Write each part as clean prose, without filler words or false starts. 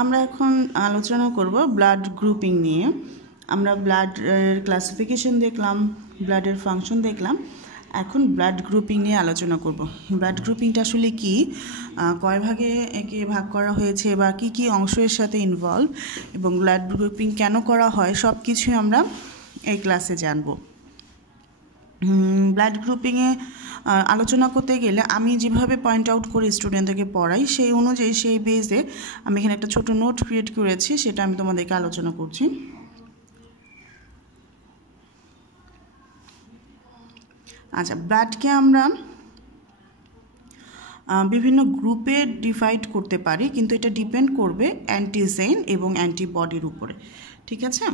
আমরা এখন আলোচনা করব ব্লাড গ্রুপিং নিয়ে। আমরা ব্লাডের ক্লাসিফিকেশন দেখলাম, ব্লাডের ফাংশন দেখলাম, এখন ব্লাড গ্রুপিং নিয়ে আলোচনা করব। ব্লাড গ্রুপিংটা আসলে কি, কয় ভাগে একে ভাগ করা হয়েছে বা কি কি অংশের সাথে ইনভলভ, এবং ব্লাড গ্রুপিং কেন করা হয়, সব কিছুই আমরা এই ক্লাসে জানব। ব্লাড গ্রুপিংয়ে আলোচনা করতে গেলে আমি যেভাবে পয়েন্ট আউট করে স্টুডেন্টদেরকে পড়াই, সেই অনুযায়ী সেই বেসে আমি এখানে একটা ছোট নোট ক্রিয়েট করেছি, সেটা আমি তোমাদেরকে আলোচনা করছি। আচ্ছা, ব্লাডকে আমরা বিভিন্ন গ্রুপে ডিভাইড করতে পারি, কিন্তু এটা ডিপেন্ড করবে অ্যান্টিজেন এবং অ্যান্টিবডির উপরে। ঠিক আছে,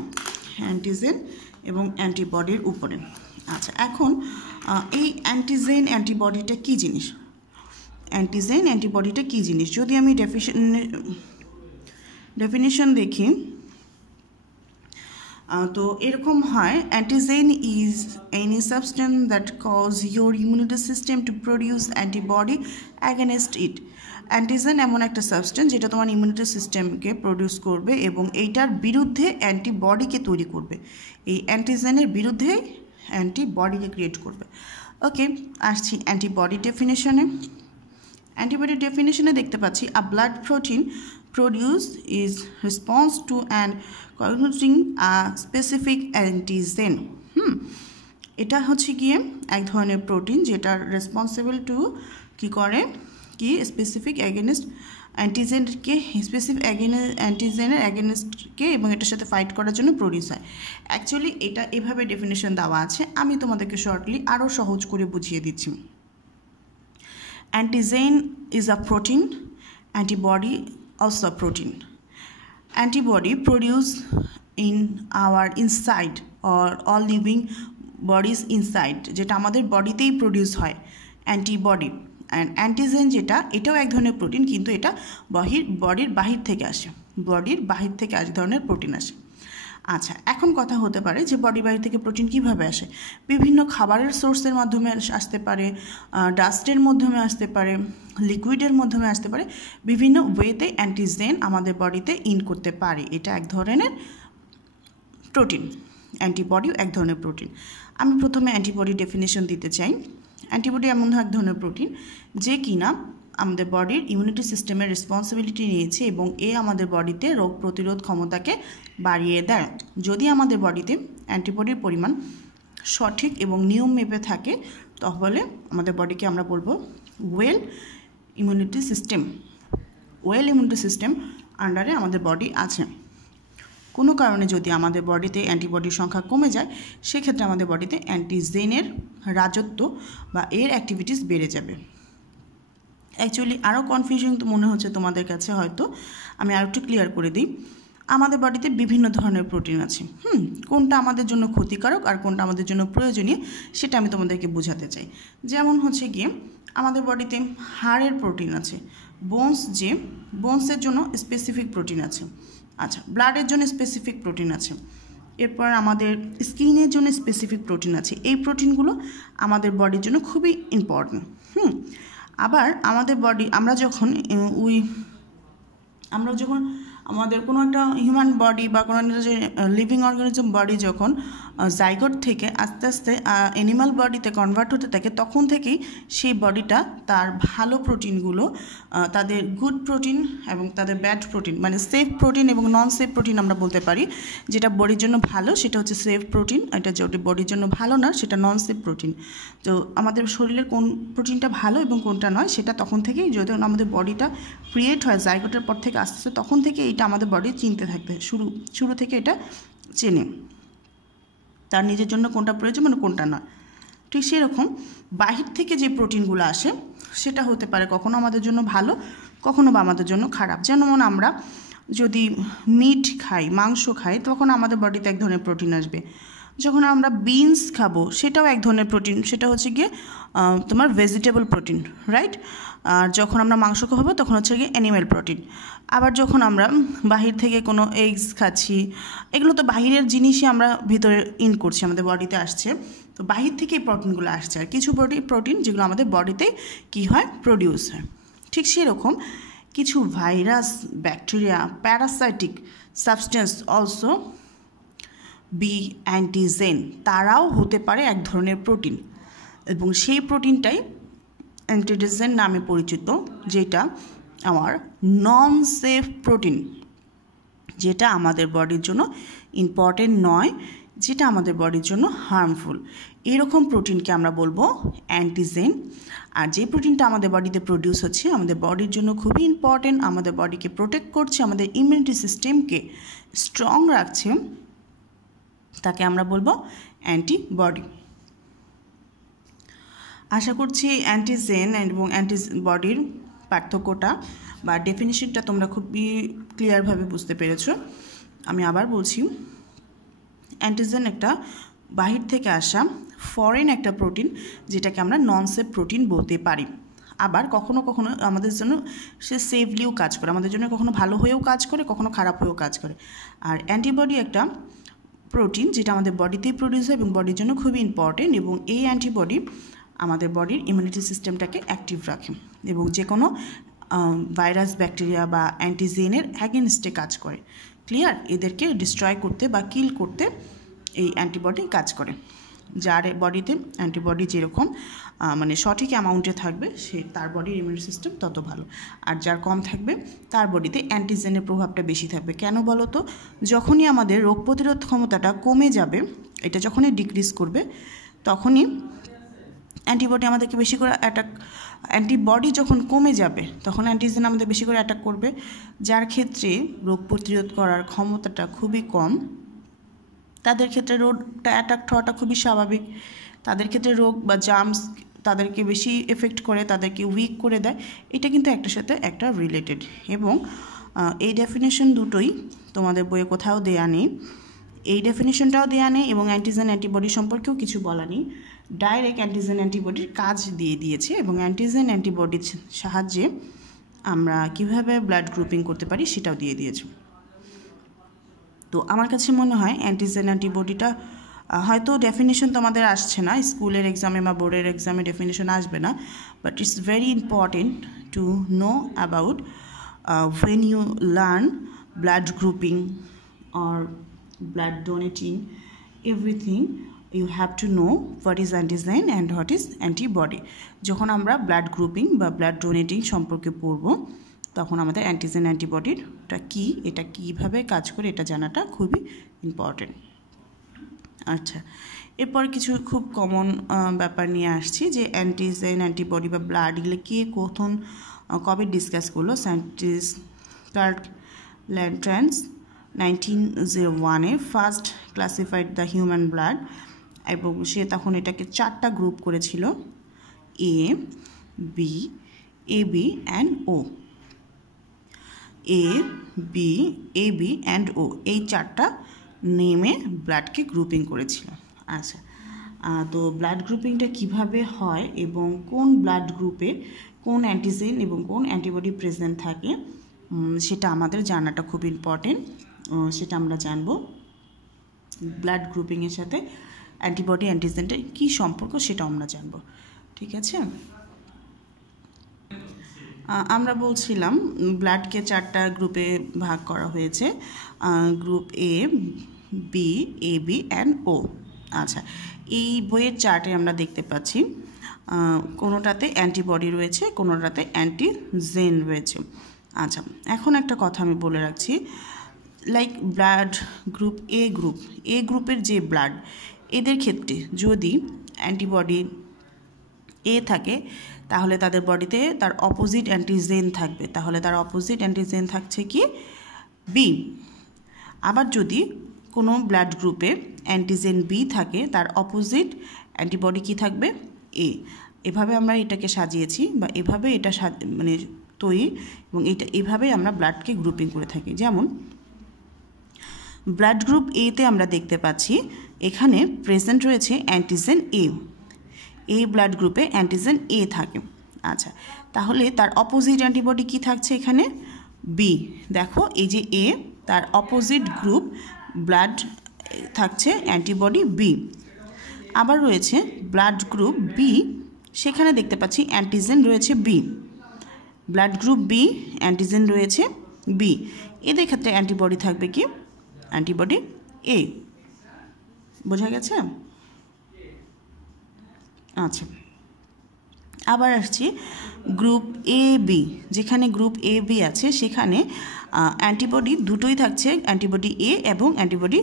অ্যান্টিজেন এবং অ্যান্টিবডির উপরে। আচ্ছা, এখন এই অ্যান্টিজেন অ্যান্টিবডিটা কী জিনিস, অ্যান্টিজেন অ্যান্টিবডিটা কী জিনিস যদি আমি ডেফিনিশন দেখি, তো এরকম হয়, antigen is any substance that cause your immunity system to produce antibody against it. Antigen এমন একটা সাবস্টেন্স যেটা তোমার ইমিউনিটি সিস্টেমকে প্রডিউস করবে এবং এইটার বিরুদ্ধে অ্যান্টিবডিকে তৈরি করবে, এই অ্যান্টিজেনের বিরুদ্ধে অ্যান্টিবডিকে ক্রিয়েট করবে। ওকে, আসছি অ্যান্টিবডি ডেফিনেশনে। অ্যান্টিবডি ডেফিনেশনে দেখতে পাচ্ছি, a blood protein produced is response to and cognizing a specific antigen। এটা হচ্ছে গিয়ে এক ধরনের প্রোটিন যেটা রেসপন্সিবল টু কি করে, কি স্পেসিফিক অ্যাগেনিস্ট অ্যান্টিজেনকে, স্পেসিফিক অ্যান্টিজেনের অ্যাগেনিস্টকে, এবং এটার সাথে ফাইট করার জন্য প্রডিউস হয়। অ্যাকচুয়ালি এটা এভাবে ডেফিনেশন দেওয়া আছে, আমি তোমাদেরকে শর্টলি আরও সহজ করে বুঝিয়ে দিচ্ছি। Antigen is a protein, antibody also a protein. Antibody produced in our inside or all living bodies inside, যেটা আমাদের বডিতেই প্রডিউস হয় অ্যান্টিবডি। অ্যান্ড অ্যান্টিজেন যেটা, এটাও এক ধরনের প্রোটিন, কিন্তু এটা বডির বাহির থেকে আসে, বডির বাহির থেকে এক ধরনের প্রোটিন আসে। আচ্ছা, এখন কথা হতে পারে যে বডি বাহির থেকে প্রোটিন কীভাবে আসে, বিভিন্ন খাবারের সোর্সের মাধ্যমে আসতে পারে, ডাস্টের মাধ্যমে আসতে পারে, লিকুইডের মাধ্যমে আসতে পারে, বিভিন্ন ওয়েতে অ্যান্টিজেন আমাদের বডিতে ইন করতে পারে। এটা এক ধরনের প্রোটিন, অ্যান্টিবডিও এক ধরনের প্রোটিন। আমি প্রথমে অ্যান্টিবডি ডেফিনেশন দিতে চাই। অ্যান্টিবডি এমন এক ধরনের প্রোটিন যে কিনা আমাদের বডির ইমিউনিটি সিস্টেমের রেসপন্সিবিলিটি নিয়েছে এবং এ আমাদের বডিতে রোগ প্রতিরোধ ক্ষমতাকে বাড়িয়ে দেয়। যদি আমাদের বডিতে অ্যান্টিবডির পরিমাণ সঠিক এবং নিয়ম মেপে থাকে, তাহলে আমাদের বডিকে আমরা বলবো well immunity system. Well immunity system আন্ডারে আমাদের বডি আছে। কোনো কারণে যদি আমাদের বডিতে অ্যান্টিবডির সংখ্যা কমে যায়, সেক্ষেত্রে আমাদের বডিতে অ্যান্টিজেনের রাজত্ব বা এর অ্যাক্টিভিটিস বেড়ে যাবে। অ্যাকচুয়ালি আরও কনফিউশন তো মনে হচ্ছে তোমাদের কাছে, হয়তো আমি আর একটু ক্লিয়ার করে দিই। আমাদের বডিতে বিভিন্ন ধরনের প্রোটিন আছে, কোনটা আমাদের জন্য ক্ষতিকারক আর কোনটা আমাদের জন্য প্রয়োজনীয়, সেটা আমি তোমাদেরকে বোঝাতে চাই। যেমন হচ্ছে গিয়ে আমাদের বডিতে হাড়ের প্রোটিন আছে, বোনসের জন্য স্পেসিফিক প্রোটিন আছে। আচ্ছা, ব্লাডের জন্য স্পেসিফিক প্রোটিন আছে, এরপর আমাদের স্কিনের জন্য স্পেসিফিক প্রোটিন আছে। এই প্রোটিনগুলো আমাদের বডির জন্য খুবই ইম্পর্ট্যান্ট। আবার আমাদের বডি, আমরা যখন আমাদের কোনো একটা হিউম্যান বডি বা কোনো একটা যে লিভিং অর্গানিজম বডি যখন জাইগোট থেকে আস্তে আস্তে অ্যানিমাল বডিতে কনভার্ট হতে থাকে, তখন থেকেই সেই বডিটা তার ভালো প্রোটিনগুলো, তাদের গুড প্রোটিন এবং তাদের ব্যাড প্রোটিন, মানে সেফ প্রোটিন এবং নন সেফ প্রোটিন আমরা বলতে পারি। যেটা বডির জন্য ভালো সেটা হচ্ছে সেফ প্রোটিন, এটা যেটা বডির জন্য ভালো না সেটা নন সেফ প্রোটিন। তো আমাদের শরীরের কোন প্রোটিনটা ভালো এবং কোনটা নয়, সেটা তখন থেকেই, যদি আমাদের বডিটা ক্রিয়েট হয় জাইগোটের পর থেকে আস্তে আস্তে, তখন থেকে এটা আমাদের বডি চিনতে থাকবে, শুরু থেকে এটা চেনে তার নিজের জন্য কোনটা প্রয়োজন মানে কোনটা নয়। ঠিক সেরকম বাহির থেকে যে প্রোটিনগুলো আসে, সেটা হতে পারে কখনো আমাদের জন্য ভালো, কখনো বা আমাদের জন্য খারাপ। যেমন আমরা যদি মিট খাই, মাংস খাই, তখন আমাদের বডিতে এক ধরনের প্রোটিন আসবে। যখন আমরা বিনস খাবো, সেটাও এক ধরনের প্রোটিন, সেটা হচ্ছে গিয়ে তোমার ভেজিটেবল প্রোটিন, রাইট। আর যখন আমরা মাংস খাবো তখন হচ্ছে গিয়ে অ্যানিম্যাল প্রোটিন। আবার যখন আমরা বাহির থেকে কোনো এগস খাচ্ছি, এগুলো তো বাহিরের জিনিসই আমরা ভিতরে ইন করছি, আমাদের বডিতে আসছে, তো বাহির থেকে এই প্রোটিনগুলো আসছে। আর কিছু প্রোটিন যেগুলো আমাদের বডিতে কী হয়, প্রডিউস হয়। ঠিক সেরকম কিছু virus, bacteria, parasitic substance also be antigen, তারাও হতে পারে এক ধরনের প্রোটিন, এবং সেই প্রোটিনটাই অ্যান্টিজেন নামে পরিচিত, যেটা আমার নন সেফ প্রোটিন, যেটা আমাদের বডির জন্য ইম্পর্টেন্ট নয়, যেটা আমাদের বডির জন্য হার্মফুল। এরকম প্রোটিনকে আমরা বলবো অ্যান্টিজেন। আর যে প্রোটিনটা আমাদের বডিতে প্রডিউস হচ্ছে, আমাদের বডির জন্য খুবই ইম্পর্টেন্ট, আমাদের বডিকে প্রোটেক্ট করছে, আমাদের ইমিউনিটি সিস্টেমকে স্ট্রং রাখছে, তাকে আমরা বলবো অ্যান্টিবডি। আশা করছি অ্যান্টিজেন এবং অ্যান্টিবডির পার্থক্যটা বা ডেফিনিশনটা তোমরা খুবই ক্লিয়ারভাবে বুঝতে পেরেছো। আমি আবার বলছি, অ্যান্টিজেন একটা বাহির থেকে আসা ফরেন একটা প্রোটিন, যেটাকে আমরা নন সেফ প্রোটিন বলতে পারি। আবার কখনো কখনো আমাদের জন্য সে সেফলিও কাজ করে, আমাদের জন্য কখনো ভালো হয়েও কাজ করে, কখনো খারাপ হয়েও কাজ করে। আর অ্যান্টিবডি একটা প্রোটিন যেটা আমাদের বডিতেই প্রডিউস হয় এবং বডির জন্য খুবই ইম্পর্টেন্ট, এবং এই অ্যান্টিবডি আমাদের বডির ইমিউনিটি সিস্টেমটাকে অ্যাক্টিভ রাখে এবং যে কোনো ভাইরাস, ব্যাকটেরিয়া বা অ্যান্টিজেনের অ্যাগেনস্টে কাজ করে। ক্লিয়ার? এদেরকে ডিস্ট্রয় করতে বা কিল করতে এই অ্যান্টিবডি কাজ করে। যার বডিতে অ্যান্টিবডি যেরকম মানে সঠিক অ্যামাউন্টে থাকবে, সে তার বডির ইমিউন সিস্টেম তত ভালো। আর যার কম থাকবে, তার বডিতে অ্যান্টিজেনের প্রভাবটা বেশি থাকবে। কেন বলো তো? যখনই আমাদের রোগ প্রতিরোধ ক্ষমতাটা কমে যাবে, এটা যখনই ডিক্রিজ করবে, তখনই অ্যান্টিবডি আমাদেরকে বেশি করে অ্যান্টিবডি যখন কমে যাবে, তখন অ্যান্টিজেন আমাদের বেশি করে অ্যাটাক করবে, যার ক্ষেত্রে রোগ প্রতিরোধ করার ক্ষমতাটা খুবই কম। তাদের ক্ষেত্রে রোগটা অ্যাটাক হওয়াটা খুবই স্বাভাবিক। তাদের ক্ষেত্রে রোগ বা জার্মস তাদেরকে বেশি এফেক্ট করে, তাদেরকে উইক করে দেয়। এটা কিন্তু একটার সাথে একটা রিলেটেড, এবং এই ডেফিনেশন দুটোই তোমাদের বইয়ে কোথাও দেয়া নেই। এই ডেফিনেশনটাও দেয়া নেই এবং অ্যান্টিজেন অ্যান্টিবডি সম্পর্কেও কিছু বলা নেই। ডাইরেক্ট অ্যান্টিজেন অ্যান্টিবডির কাজ দিয়ে দিয়েছে, এবং অ্যান্টিজেন অ্যান্টিবডির সাহায্যে আমরা কীভাবে ব্লাড গ্রুপিং করতে পারি সেটাও দিয়ে দিয়েছে। তো আমার কাছে মনে হয় অ্যান্টিজেন অ্যান্টিবডিটা হয়তো ডেফিনেশন তোমাদের আসছে না, স্কুলের এক্সামে বা বোর্ডের এক্সামে ডেফিনেশন আসবে না, but it's very important to know about when you learn blood grouping or blood donating, everything you have to know what is antigen and what is antibody. যখন আমরা ব্লাড গ্রুপিং বা ব্লাড ডোনেটিং সম্পর্কে পড়ব, তখন আমাদের antigen অ্যান্টিবডিটা কী, এটা কীভাবে কাজ করে, এটা জানাটা খুবই ইম্পর্টেন্ট। আচ্ছা, এরপর কিছু খুব কমন ব্যাপার নিয়ে আসছি, যে অ্যান্টিজেন অ্যান্টিবডি বা ব্লাড এগুলো কে কখন কবে ডিসকাস করলো। সায়েন্টিস্ট কার্ল ল্যান্ডট্রান্স 1901-এ first classified the human blood, এবং সে তখন এটাকে 4টা গ্রুপ করেছিল, A B and O. A B and O, এই 4টা নেমে ব্লাডকে গ্রুপিং করেছিল। আচ্ছা, তো ব্লাড গ্রুপিংটা কিভাবে হয় এবং কোন ব্লাড গ্রুপে কোন অ্যান্টিজেন এবং কোন অ্যান্টিবডি প্রেজেন্ট থাকে, সেটা আমাদের জানাটা খুব ইম্পর্টেন্ট। সেটা আমরা জানবো। ব্লাড গ্রুপিংয়ের সাথে অ্যান্টিবডি অ্যান্টিজেনটার কী সম্পর্ক, সেটাও আমরা জানবো। ঠিক আছে? আমরা বলছিলাম ব্লাডকে 4টা গ্রুপে ভাগ করা হয়েছে, গ্রুপ এ বি অ্যান্ড ও। আচ্ছা, এই বইয়ের চার্টে আমরা দেখতে পাচ্ছি কোনোটাতে অ্যান্টিবডি রয়েছে, কোনোটাতে অ্যান্টিজেন রয়েছে। আচ্ছা, এখন একটা কথা আমি বলে রাখছি, লাইক ব্লাড গ্রুপ এ গ্রুপের যে ব্লাড, এদের ক্ষেত্রে যদি অ্যান্টিবডি এ থাকে, তাহলে তাদের বডিতে তার অপোজিট অ্যান্টিজেন থাকবে, তাহলে তার অপোজিট অ্যান্টিজেন থাকছে কি? বি। আবার যদি কোনো ব্লাড গ্রুপে অ্যান্টিজেন বি থাকে, তার অপোজিট অ্যান্টিবডি কি থাকবে? এ। এভাবে আমরা এটাকে সাজিয়েছি, বা এভাবে এটা মানে তৈরি, এবং এভাবেই আমরা ব্লাডকে গ্রুপিং করে থাকি। যেমন ব্লাড গ্রুপ এতে আমরা দেখতে পাচ্ছি এখানে প্রেজেন্ট রয়েছে অ্যান্টিজেন এ। এই ব্লাড গ্রুপে অ্যান্টিজেন এ থাকে। আচ্ছা, তাহলে তার অপোজিট অ্যান্টিবডি কি থাকছে এখানে? বি। দেখো, এই যে এ, তার অপোজিট গ্রুপ ব্লাড থাকছে অ্যান্টিবডি বি। আবার রয়েছে ব্লাড গ্রুপ বি, সেখানে দেখতে পাচ্ছি অ্যান্টিজেন রয়েছে B. Blood group B antigen রয়েছে বি, এদের ক্ষেত্রে অ্যান্টিবডি থাকবে কি অ্যান্টিবডি এ। বোঝা গেছে? আচ্ছা, আবার আসছি গ্রুপ এ বি, যেখানে গ্রুপ এ বি আছে সেখানে অ্যান্টিবডি দুটোই থাকছে, অ্যান্টিবডি এ এবং অ্যান্টিবডি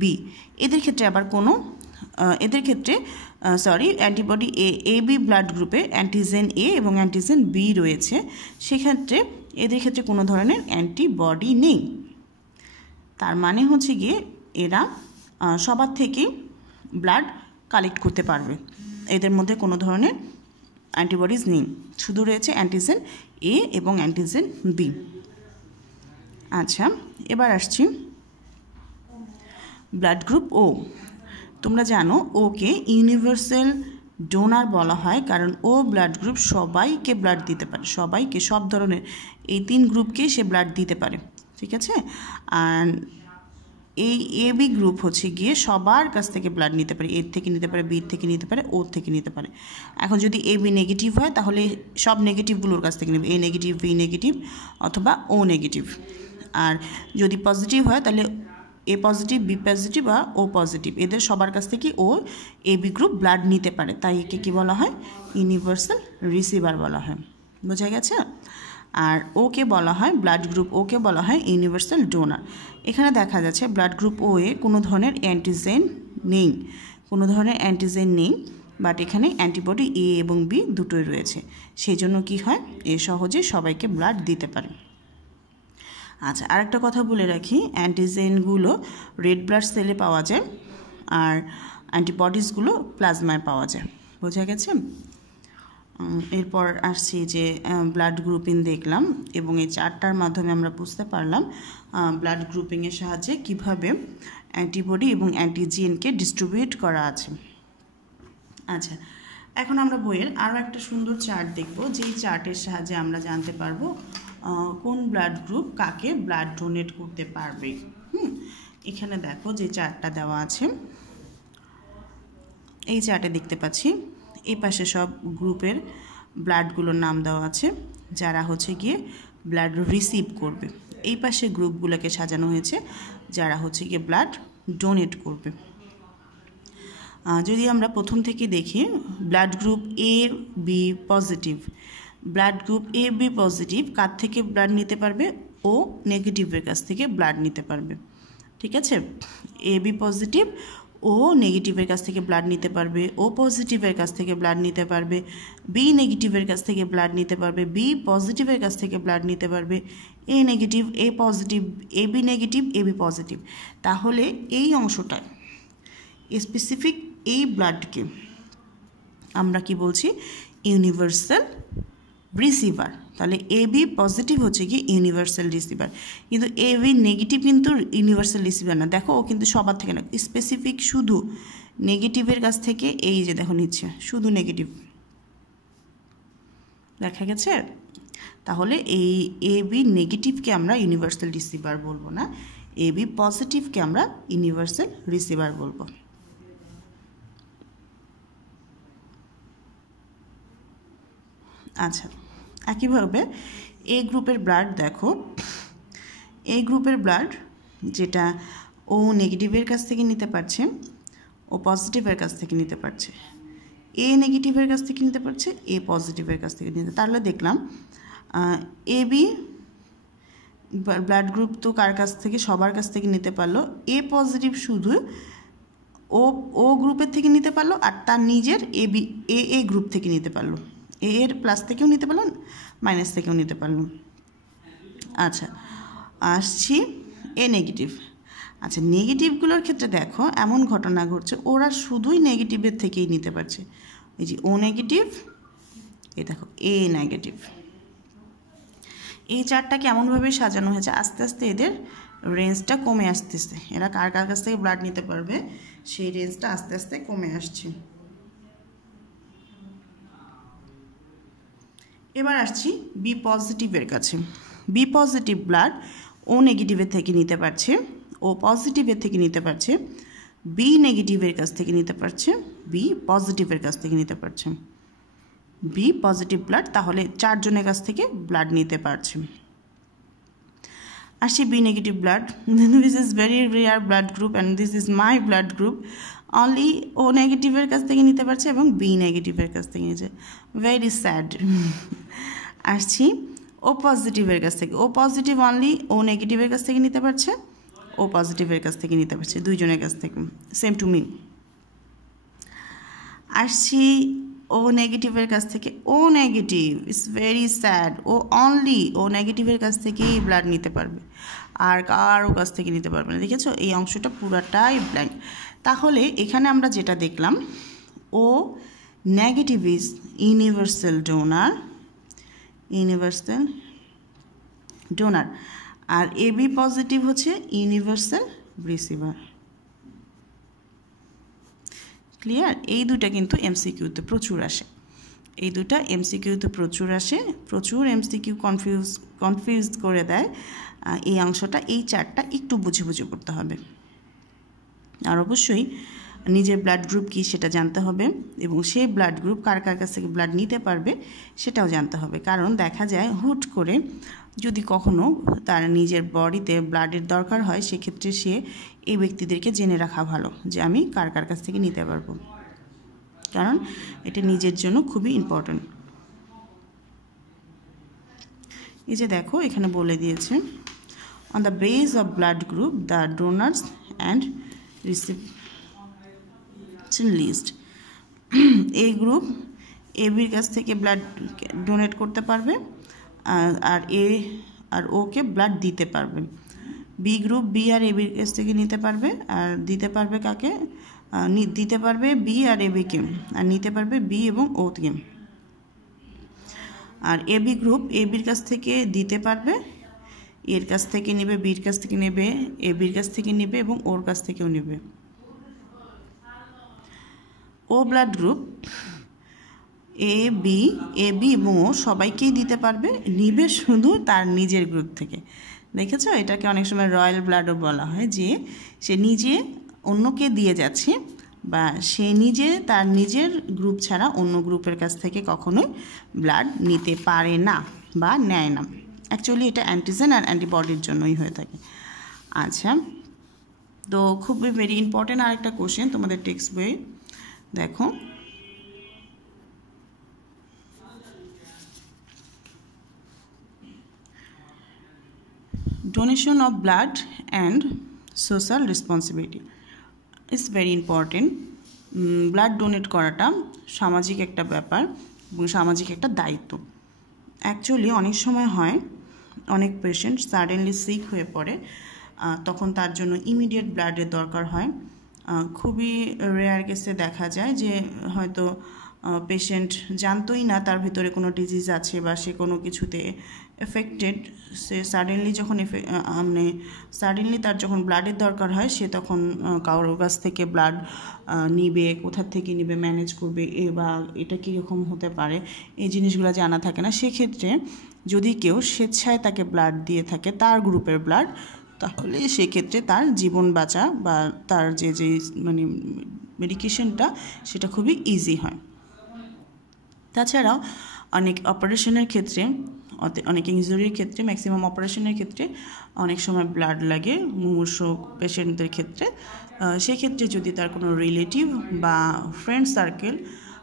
বি। এদের ক্ষেত্রে আবার কোনো অ্যান্টিবডি এ বি ব্লাড গ্রুপে অ্যান্টিজেন এ এবং অ্যান্টিজেন বি রয়েছে, সেক্ষেত্রে এদের ক্ষেত্রে কোনো ধরনের অ্যান্টিবডি নেই। তার মানে হচ্ছে গিয়ে এরা সবার থেকেই ব্লাড কালেক্ট করতে পারবে, এদের মধ্যে কোনো ধরনের অ্যান্টিবডিজ নেই, শুধু রয়েছে অ্যান্টিজেন এ এবং অ্যান্টিজেন বি। আচ্ছা, এবার আসছি ব্লাড গ্রুপ ও। তোমরা জানো ওকে ইউনিভার্সাল ডোনার বলা হয়, কারণ ও ব্লাড গ্রুপ সবাইকে ব্লাড দিতে পারে, সবাইকে, সব ধরনের এই 3 গ্রুপকেই সে ব্লাড দিতে পারে, ঠিক আছে। আর এই এ বি গ্রুপ হচ্ছে গিয়ে সবার কাছ থেকে ব্লাড নিতে পারে, এর থেকে নিতে পারে, বির থেকে নিতে পারে, ওর থেকে নিতে পারে। এখন যদি এ বি নেগেটিভ হয় তাহলে সব নেগেটিভগুলোর কাছ থেকে নেবে, এ নেগেটিভ, বি নেগেটিভ অথবা ও নেগেটিভ। আর যদি পজিটিভ হয় তাহলে এ পজিটিভ, বি পজিটিভ বা ও পজিটিভ, এদের সবার কাছ থেকে ও এ বি গ্রুপ ব্লাড নিতে পারে, তাই একে কী বলা হয় ইউনিভার্সাল রিসিভার বলা হয়। বোঝা গেছে? আর ওকে বলা হয় ব্লাড গ্রুপ ওকে বলা হয় ইউনিভার্সাল ডোনার। এখানে দেখা যাচ্ছে ব্লাড গ্রুপ ও এ কোনো ধরনের অ্যান্টিজেন নেই, বাট এখানে অ্যান্টিবডি এ এবং বি দুটোই রয়েছে, সেই জন্য কী হয় এ সহজে সবাইকে ব্লাড দিতে পারে। আচ্ছা, আরেকটা কথা বলে রাখি, অ্যান্টিজেনগুলো রেড ব্লাড সেলে পাওয়া যায় আর অ্যান্টিবডিসগুলো প্লাজমায় পাওয়া যায়। বোঝা গেছে? এরপর আসছি যে ব্লাড গ্রুপিং দেখলাম এবং এই চার্টটার মাধ্যমে আমরা বুঝতে পারলাম ব্লাড গ্রুপিংয়ের সাহায্যে কিভাবে অ্যান্টিবডি এবং অ্যান্টিজেনকে ডিস্ট্রিবিউট করা আছে। আচ্ছা, এখন আমরা বইয়ের আরও একটা সুন্দর চার্ট দেখব, যেই চার্টের সাহায্যে আমরা জানতে পারবো কোন ব্লাড গ্রুপ কাকে ব্লাড ডোনেট করতে পারবে। এখানে দেখো যে চার্টটা দেওয়া আছে, এই চার্টে দেখতে পাচ্ছি এই পাশে সব গ্রুপের ব্লাডগুলোর নাম দেওয়া আছে, যারা হচ্ছে গিয়ে ব্লাড রিসিভ করবে। এই পাশে গ্রুপগুলোকে সাজানো হয়েছে যারা হচ্ছে গিয়ে ব্লাড ডোনেট করবে। যদি আমরা প্রথম থেকে দেখি, blood group A B positive, blood group A B positive কার থেকে ব্লাড নিতে পারবে? ও নেগেটিভের কাছ থেকে ব্লাড নিতে পারবে, ঠিক আছে। এ বি পজিটিভ ও নেগেটিভের কাছ থেকে ব্লাড নিতে পারবে, ও পজিটিভের কাছ থেকে ব্লাড নিতে পারবে, বি নেগেটিভের কাছ থেকে ব্লাড নিতে পারবে, বি পজিটিভের কাছ থেকে ব্লাড নিতে পারবে, এ negative, A positive, A B negative, A B positive. তাহলে এই অংশটায় স্পেসিফিক এই ব্লাডকে আমরা কি বলছি? Universal receiver. তাহলে এ বি পজিটিভ হচ্ছে কি ইউনিভার্সাল রিসিভার, কিন্তু এ বি নেগেটিভ কিন্তু ইউনিভার্সাল রিসিভার না। দেখো ও কিন্তু সবার থেকে না, স্পেসিফিক শুধু নেগেটিভের কাছ থেকে, এই যে দেখো নিচ্ছে শুধু নেগেটিভ, দেখা গেছে। তাহলে এই এ বি নেগেটিভকে আমরা ইউনিভার্সাল রিসিভার বলবো না, এ বি পজিটিভকে আমরা ইউনিভার্সাল রিসিভার বলবো। আচ্ছা, একইভাবে এ গ্রুপের ব্লাড দেখো, এ গ্রুপের ব্লাড যেটা ও নেগেটিভের কাছ থেকে নিতে পারছে, ও পজিটিভের কাছ থেকে নিতে পারছে, এ নেগেটিভের কাছ থেকে নিতে পারছে, এ পজিটিভের কাছ থেকে নিতে। তাহলে দেখলাম এ বি ব্লাড গ্রুপ তো কার কাছ থেকে? সবার কাছ থেকে নিতে পারলো। এ পজিটিভ শুধু ও গ্রুপের থেকে নিতে পারলো আর তার নিজের এ গ্রুপ থেকে নিতে পারলো, এর প্লাস থেকেও নিতে পারলো, মাইনাস থেকেও নিতে পারলো। আচ্ছা, আসছি এ নেগেটিভ। আচ্ছা, নেগেটিভগুলোর ক্ষেত্রে দেখো এমন ঘটনা ঘটছে, ওরা শুধুই নেগেটিভের থেকেই নিতে পারছে। এই যে ও নেগেটিভ, এই দেখো এ নেগেটিভ। এই চারটাকে এমনভাবে সাজানো হয়েছে আস্তে আস্তে এদের রেঞ্জটা কমে আসতেছে, এরা কার কার কাছ থেকে ব্লাড নিতে পারবে সেই রেঞ্জটা আস্তে আস্তে কমে আসছে। এবার আসছি বি পজিটিভের কাছে। বি পজিটিভ ব্লাড ও নেগেটিভের থেকে নিতে পারছে, ও পজিটিভের থেকে নিতে পারছে, বি নেগেটিভের কাছ থেকে নিতে পারছে, বি পজিটিভের কাছ থেকে নিতে পারছে। বি পজিটিভ ব্লাড, তাহলে 4 জনের কাছ থেকে ব্লাড নিতে পারছে। আসি B negative blood. This is very rare blood group and this is my blood group. Only O নেগেটিভের কাছ থেকে নিতে পারছে এবং বি নেগেটিভের কাছ থেকে নিচ্ছে। Very sad. আসছি ও পজিটিভের কাছ থেকে। ও পজিটিভ অনলি ও নেগেটিভের কাছ থেকে নিতে পারছে, ও পজিটিভের কাছ থেকে নিতে পারছে, 2 জনের কাছ থেকে। Same to me. আসছি ও নেগেটিভের কাছ থেকে। O negative is very sad. O only O নেগেটিভের কাছ থেকেই ব্লাড নিতে পারবে, আর কারো কাছ থেকে নিতে পারবে না। দেখেছো, এই অংশটা পুরাটাই ব্ল্যাঙ্ক। তাহলে এখানে আমরা যেটা দেখলাম, O negative is universal donor, universal donor, আর এ বি পজিটিভ হচ্ছে ইউনিভার্সাল রিসিভার। ক্লিয়ার? এই দুটা কিন্তু এমসিকিউতে প্রচুর আসে, এই দুটা এমসিকিউতে প্রচুর আসে, প্রচুর এমসিকিউ কনফিউজ করে দেয়। এই অংশটা, এই চারটা একটু বুঝে বুঝে করতে হবে। আর অবশ্যই নিজের ব্লাড গ্রুপ কী সেটা জানতে হবে, এবং সেই ব্লাড গ্রুপ কার কার কাছ থেকে ব্লাড নিতে পারবে সেটাও জানতে হবে। কারণ দেখা যায় হুট করে যদি কখনো তার নিজের বডিতে ব্লাডের দরকার হয়, সেক্ষেত্রে সে এই ব্যক্তিদেরকে জেনে রাখা ভালো যে আমি কার কার কাছ থেকে নিতে পারবো, কারণ এটা নিজের জন্য খুবই ইম্পর্ট্যান্ট। এই যে দেখো এখানে বলে দিয়েছে, on the base of blood group the donors and recipient list. এই গ্রুপ এ বির কাছ থেকে ব্লাড ডোনেট করতে পারবে, আর এ আর ওকে ব্লাড দিতে পারবে। বি গ্রুপ বি আর এ বির কাছ থেকে নিতে পারবে, আর দিতে পারবে কাকে? দিতে পারবে বি আর এ বিকে, আর নিতে পারবে বি এবং ও কে। আর এ বি গ্রুপ এ বির কাছ থেকে দিতে পারবে, এর কাছ থেকে নেবে, বির কাছ থেকে নেবে, এ বির কাছ থেকে নেবে এবং ওর কাছ থেকেও নেবে। ও ব্লাড গ্রুপ এ বি এবং ও সবাইকেই দিতে পারবে, নিবে শুধু তার নিজের গ্রুপ থেকে। দেখেছো, এটাকে অনেক সময় রয়্যাল ব্লাডও বলা হয়, যে সে নিজে অন্যকে দিয়ে যাচ্ছে, বা সে নিজে তার নিজের গ্রুপ ছাড়া অন্য গ্রুপের কাছ থেকে কখনোই ব্লাড নিতে পারে না বা নেয় না। অ্যাকচুয়ালি এটা অ্যান্টিজেন আর অ্যান্টিবডির জন্যই হয়ে থাকে। আচ্ছা, তো খুবই ভেরি ইম্পর্টেন্ট আরেকটা কোশ্চেন তোমাদের টেক্সট বই দেখো। Donation of blood and social responsibility is very important. Blood donate করাটা সামাজিক একটা ব্যাপার এবং সামাজিক একটা দায়িত্ব। অ্যাকচুয়ালি অনেক সময় হয়, অনেক পেশেন্ট সাডেনলি সিক হয়ে পড়ে, তখন তার জন্য ইমিডিয়েট ব্লাডের দরকার হয়। খুবই রেয়ার কেসে দেখা যায় যে হয়তো পেশেন্ট জানতোই না তার ভিতরে কোনো ডিজিজ আছে বা সে কোনো কিছুতে এফেক্টেড। সে সাডেনলি যখন সাডেনলি তার যখন ব্লাডের দরকার হয়, সে তখন কারোর কাছ থেকে ব্লাড নিবে, কোথার থেকে নিবে, ম্যানেজ করবে, বা এটা কীরকম হতে পারে এই জিনিসগুলো জানা থাকে না। সেক্ষেত্রে যদি কেউ স্বেচ্ছায় তাকে ব্লাড দিয়ে থাকে, তার গ্রুপের ব্লাড, তাহলে সেক্ষেত্রে তার জীবন বাঁচা বা তার যে মানে মেডিকেশনটা সেটা খুবই ইজি হয়। তাছাড়াও অনেক অপারেশনের ক্ষেত্রে, অনেক ইনজুরির ক্ষেত্রে, ম্যাক্সিমাম অপারেশনের ক্ষেত্রে অনেক সময় ব্লাড লাগে মুমূর্ষ পেশেন্টদের ক্ষেত্রে। সেক্ষেত্রে যদি তার কোনো রিলেটিভ বা ফ্রেন্ড সার্কেল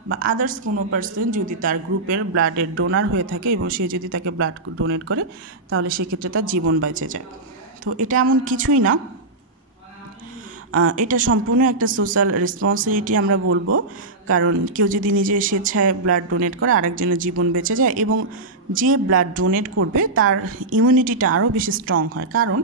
বা আদার্স কোনো পার্সন যদি তার গ্রুপের ব্লাডের ডোনার হয়ে থাকে এবং সে যদি তাকে ব্লাড ডোনেট করে, তাহলে সেক্ষেত্রে তার জীবন বেঁচে যায়। তো এটা এমন কিছুই না, এটা সম্পূর্ণ একটা সোশ্যাল রেসপন্সিবিলিটি আমরা বলবো। কারণ কেউ যদি নিজে স্বেচ্ছায় ব্লাড ডোনেট করে, আরেকজনের জীবন বেঁচে যায়, এবং যে ব্লাড ডোনেট করবে তার ইমিউনিটিটা আরও বেশি স্ট্রং হয়। কারণ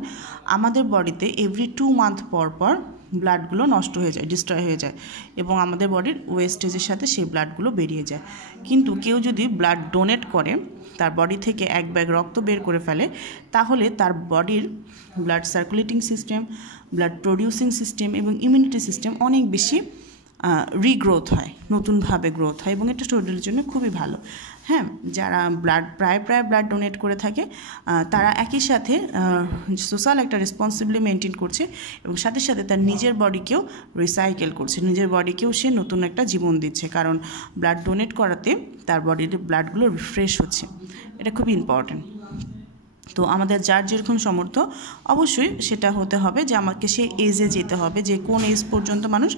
আমাদের বডিতে এভরি 2 মান্থ পর পর ব্লাডগুলো নষ্ট হয়ে যায়, ডিস্ট্রয় হয়ে যায়, এবং আমাদের বডির ওয়েস্টেজের সাথে সেই ব্লাডগুলো বেরিয়ে যায়। কিন্তু কেউ যদি ব্লাড ডোনেট করে, তার বডি থেকে 1 ব্যাগ রক্ত বের করে ফেলে, তাহলে তার বডির blood circulating system, blood producing system এবং ইমিউনিটি সিস্টেম অনেক বেশি রিগ্রোথ হয়, নতুনভাবে গ্রোথ হয়, এবং এটা শরীরের জন্য খুবই ভালো। হ্যাঁ, যারা প্রায় ব্লাড ডোনেট করে থাকে তারা একই সাথে সোশ্যাল একটা রেসপন্সিবিলিটি মেনটেন করছে এবং সাথে সাথে তার নিজের বডিকেও রিসাইকেল করছে, নিজের বডিকেও সে নতুন একটা জীবন দিচ্ছে, কারণ ব্লাড ডোনেট করাতে তার বডির ব্লাডগুলো রিফ্রেশ হচ্ছে। এটা খুব ইম্পর্ট্যান্ট। তো আমাদের যার যেরকম সামর্থ্য অবশ্যই সেটা হতে হবে যে আমাকে সেই এজে যেতে হবে, যে কোন এজ পর্যন্ত মানুষ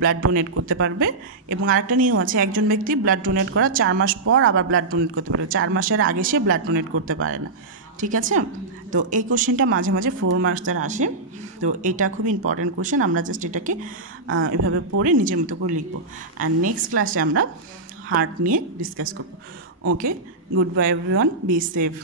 ব্লাড ডোনেট করতে পারবে। এবং আরেকটা নিয়ম আছে, একজন ব্যক্তি ব্লাড ডোনেট করার 4 মাস পর আবার ব্লাড ডোনেট করতে পারবে, 4 মাসের আগে সে ব্লাড ডোনেট করতে পারে না। ঠিক আছে? তো এই কোশ্চেনটা মাঝে মাঝে 4 মার্কসের আসে, তো এটা খুব ইম্পর্ট্যান্ট কোশ্চেন। আমরা জাস্ট এটাকে এভাবে পড়ে নিজের মতো করে লিখবো। অ্যান্ড নেক্সট ক্লাসে আমরা হার্ট নিয়ে ডিসকাস করবো। Okay, goodbye everyone, be safe.